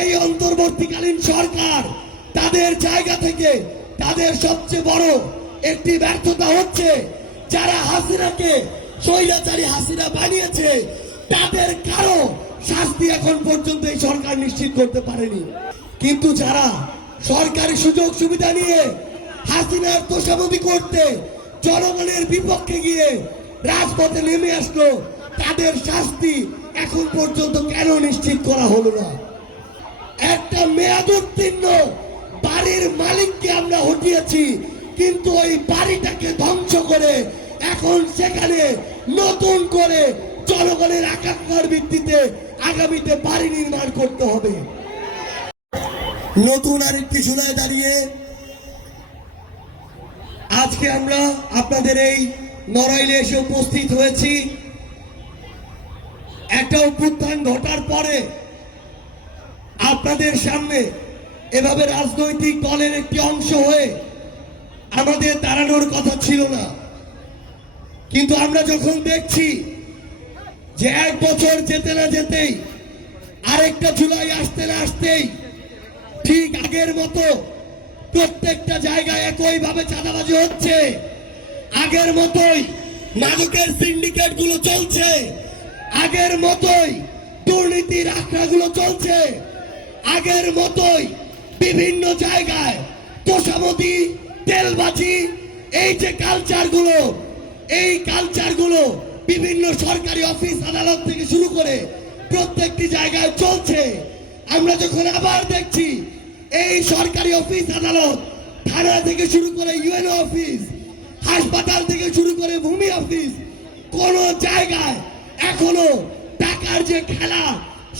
এই অন্তর্বর্তীকালীন সরকার তাদের জায়গা থেকে তাদের সবচেয়ে বড় একটি ব্যর্থতা হচ্ছে, যারা হাসিনাকে স্বৈরাচারী হাসিনা বানিয়েছে তাদের কারো শাস্তি এখন পর্যন্ত এই সরকার নিশ্চিত করতে পারেনি। কিন্তু যারা সরকারি সুযোগ সুবিধা নিয়ে হাসিনার তোষামোদি করতে জনগণের বিপক্ষে গিয়ে রাজপথে নেমে আসলো, তাদের শাস্তি এখন পর্যন্ত কেন নিশ্চিত করা হলো না? একটা মেয়াদোত্তীর্ণ বাড়ির মালিককে আমরা হটিয়েছি, কিন্তু ওই বাড়িটাকে ধ্বংস করে এখন সেখানে নতুন করে জনগণের আকাঙ্ক্ষার ভিত্তিতে আগামীতে বাড়ি নির্মাণ করতে হবে। নতুন আরেকটি চুলায় দাঁড়িয়ে আজকে আমরা আপনাদের এই নড়াইলে এসে উপস্থিত হয়েছি। একটা অভ্যুত্থান ঘটার পরে আপনাদের সামনে এভাবে রাজনৈতিক দলের একটি অংশ হয়ে আমাদের দাঁড়ানোর কথা ছিল না, কিন্তু আমরা যখন দেখছি যে 1 বছর যেতে না যেতেই আরেকটা জুলাই আসতে না আসতেই ঠিক আগের মতো প্রত্যেকটা জায়গায় একইভাবে চাঁদাবাজি হচ্ছে, আগের মতোই মাদকের সিন্ডিকেট গুলো চলছে, আগের মতোই দুর্নীতির আখড়াগুলো চলছে, আগের মতোই বিভিন্ন জায়গায় তোষামোদি তেলবাজি, এই যে কালচারগুলো, এই কালচারগুলো বিভিন্ন সরকারি অফিস আদালত থেকে শুরু করে প্রত্যেকটি জায়গায় চলছে। আমরা যখন আবার দেখছি এই সরকারি অফিস আদালত, থানা থেকে শুরু করে ইউএনও অফিস, হাসপাতাল থেকে শুরু করে ভূমি অফিস, কোন জায়গায় এখনো টাকার যে খেলা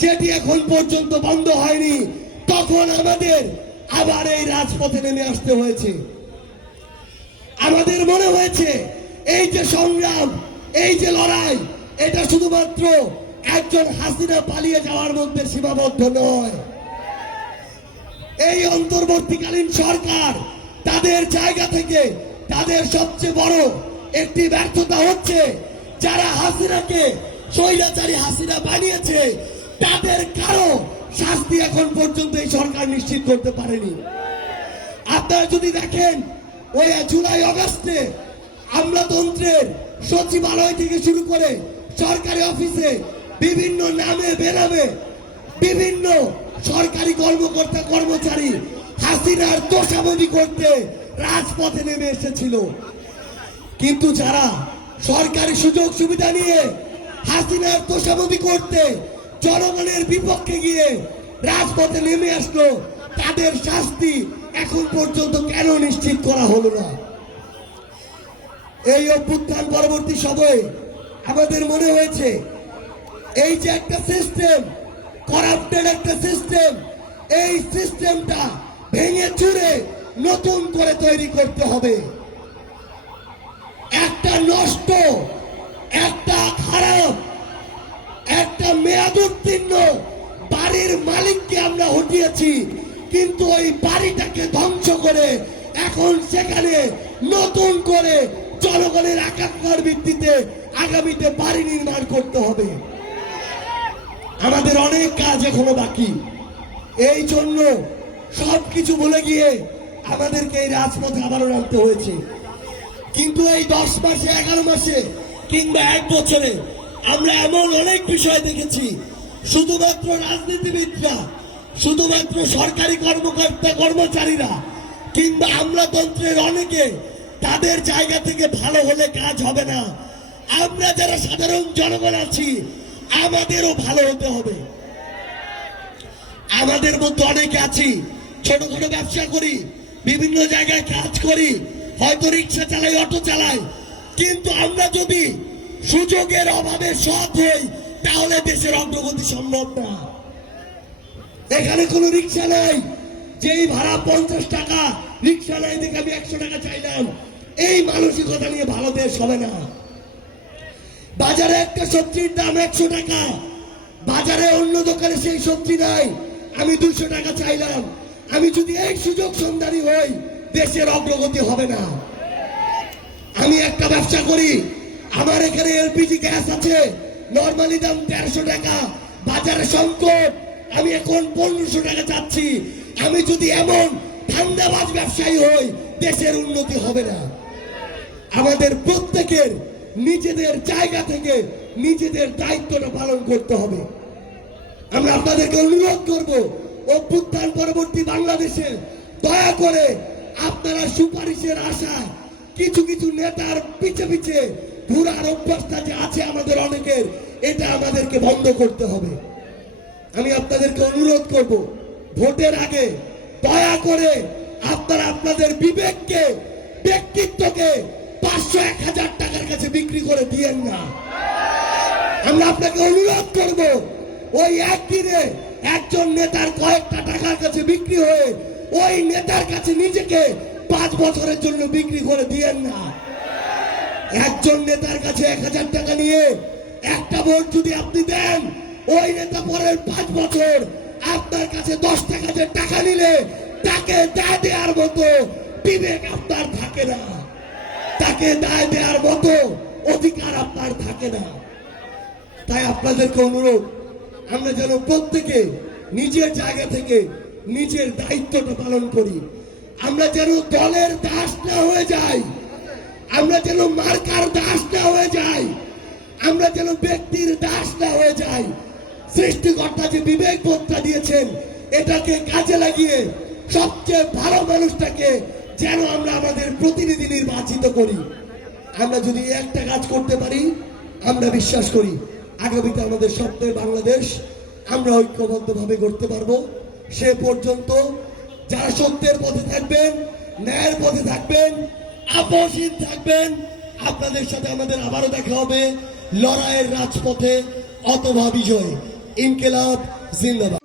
সেটি এখন পর্যন্ত বন্ধ হয়নি, তখন আমাদের আবার এই রাজপথে নেমে আসতে হয়েছে। আমাদের মনে হয়েছে এই যে সংগ্রাম, এই যে লড়াই, এটা শুধুমাত্র একজন হাসিনা পালিয়ে যাওয়ার মধ্যে সীমাবদ্ধ নয়। এই অন্তর্বর্তীকালীন সরকার তাদের জায়গা থেকে তাদের সবচেয়ে বড় একটি ব্যর্থতা হচ্ছে, যারা হাসিনাকে স্বৈরাচারী হাসিনা বানিয়েছে তাদের কারো শাস্তি এখন পর্যন্ত এই সরকার নিশ্চিত করতে পারেনি। আপনারা যদি দেখেন ওই জুলাই আগস্টে আমলাতন্ত্রের সচিবালয় থেকে শুরু করে সরকারি অফিসে বিভিন্ন নামে বেনামে বিভিন্ন সরকারি কর্মকর্তা কর্মচারী হাসিনার তোষামোদি করতে রাজপথে নেমে এসেছিল, কিন্তু যারা সরকারি সুযোগ সুবিধা নিয়ে হাসিনার তোষামোদি করতে জনগণের বিপক্ষে গিয়ে রাজপথে নেমে আসলো, তাদের শাস্তি এখন পর্যন্ত কেন নিশ্চিত করা হলো না? এই অভ্যুত্থান পরবর্তী সময়ে আমাদের মনে হয়েছে এই যে একটা সিস্টেম, করাপ্টেড একটা সিস্টেম, এই সিস্টেমটা ভেঙে চুরে নতুন করে তৈরি করতে হবে। একটা নষ্ট, একটা খারাপ, একটা মেয়াদোত্তীর্ণ বাড়ির মালিককে আমরা হটিয়েছি, কিন্তু ওই বাড়িটাকে ধ্বংস করে এখন সেখানে নতুন করে জনগণের আকাঙ্ক্ষার ভিত্তিতে আগামীতে বাড়ি নির্মাণ করতে হবে। আমাদের অনেক কাজ এখনো বাকি, এই জন্য সবকিছু ভুলে গিয়ে আমাদেরকে এই রাজপথে আবারও নামতে হয়েছে। কিন্তু এই 10 মাসে, 11 মাসে কিংবা 1 বছরে আমরা এমন অনেক বিষয় দেখেছি, শুধুমাত্র রাজনীতিবিদরা, শুধুমাত্র সরকারি কর্মকর্তা কর্মচারীরা কিংবা আমলাতন্ত্রের অনেকে তাদের জায়গা থেকে ভালো হলে কাজ হবে না। আমরা যারা সাধারণ জনগণ আছি আমাদেরও ভালো হতে হবে। আমাদের মধ্যে অনেকে আছি ছোটখাটো ব্যবসা করি, বিভিন্ন জায়গায় কাজ করি, হয়তো রিক্সা চালাই, অটো চালাই, কিন্তু আমরা যদি সুযোগের অভাবে সৎ হই তাহলে দেশের অগ্রগতি সম্ভব না। এখানে কোনো রিক্সা নাই, যেই ভাড়া 50 টাকা, রিক্সা নাই দেখে আমি 100 টাকা চাইলাম, এই মানসিকতা নিয়ে ভালো দেশ হবে না। বাজারে একটা সবজির দাম 100 টাকা, বাজারে অন্য দোকানে সেই সবজি নাই, আমি 200 টাকা চাইলাম, আমি যদি এই সুযোগ সন্ধানী হই দেশের অগ্রগতি হবে না। আমি একটা ব্যবসা করি, আমার এখানে এলপিজি গ্যাস আছে, নরমালি দাম 1300 টাকা, বাজারে সংকট, আমি এখন 1500 টাকা চাচ্ছি। আমি যদি এমন ধান্দাবাজ ব্যবসায়ী হই, দেশের উন্নতি হবে না। আমাদের প্রত্যেকের নিজেদের জায়গা থেকে নিজেদের দায়িত্বটা পালন করতে হবে। আমরা আপনাদেরকে অনুরোধ করব, অভ্যুত্থান পরবর্তী বাংলাদেশে দয়া করে আপনারা সুপারিশের আশা কিছু কিছু নেতার পিছে পিছে ঘুরার অভ্যাসটা যে আছে আমাদের অনেকের, এটা আমাদেরকে বন্ধ করতে হবে। আমি আপনাদেরকে অনুরোধ করব, ভোটের আগে দয়া করে আপনারা আপনাদের বিবেককে, ব্যক্তিত্বকে 500-1000 টাকার কাছে বিক্রি করে দিয়েন না। আমরা আপনাকে অনুরোধ করব, ওই একদিনে একজন নেতার কয়েকটা টাকার কাছে বিক্রি হয়ে ওই নেতার কাছে নিজেকে 5 বছরের জন্য বিক্রি করে দিয়েন না। একজন নেতার কাছে 1000 টাকা নিয়ে একটা ভোট যদি আপনি দেন, ওই নেতা পরের 5 বছর আপনার কাছে 10 টাকার টাকা নিলে তাকে দায় দেওয়ার মতো বিবেক আপনার থাকে না, তাকে দায় দেওয়ার মতো অধিকার আপনার থাকে না। তাই আপনাদেরকে অনুরোধ, আমরা যেন প্রত্যেকে নিজের জায়গা থেকে নিজের দায়িত্বটা পালন করি। আমরা যেন দলের দাস না হয়ে যাই, আমরা যেন মার্কার দাস না হয়ে যাই, আমরা যেন ব্যক্তির দাস না হয়ে যাই। সৃষ্টিকর্তা যে বিবেক বোধটা দিয়েছেন, এটাকে কাজে লাগিয়ে সবচেয়ে ভালো মানুষটাকে যেন আমরা আমাদের প্রতিনিধি নির্বাচিত করি। আমরা যদি একটা কাজ করতে পারি, আমরা বিশ্বাস করি আগামীতে আমাদের স্বপ্নের বাংলাদেশ আমরা ঐক্যবদ্ধভাবে করতে পারবো। সে পর্যন্ত যারা সত্যের পথে থাকবেন, ন্যায়ের পথে থাকবেন, আপোষহীন থাকবেন, আপনাদের সাথে আমাদের আবারও দেখা হবে লড়াইয়ের রাজপথে, অথবা বিজয়। ইনকিলাব জিন্দাবাদ।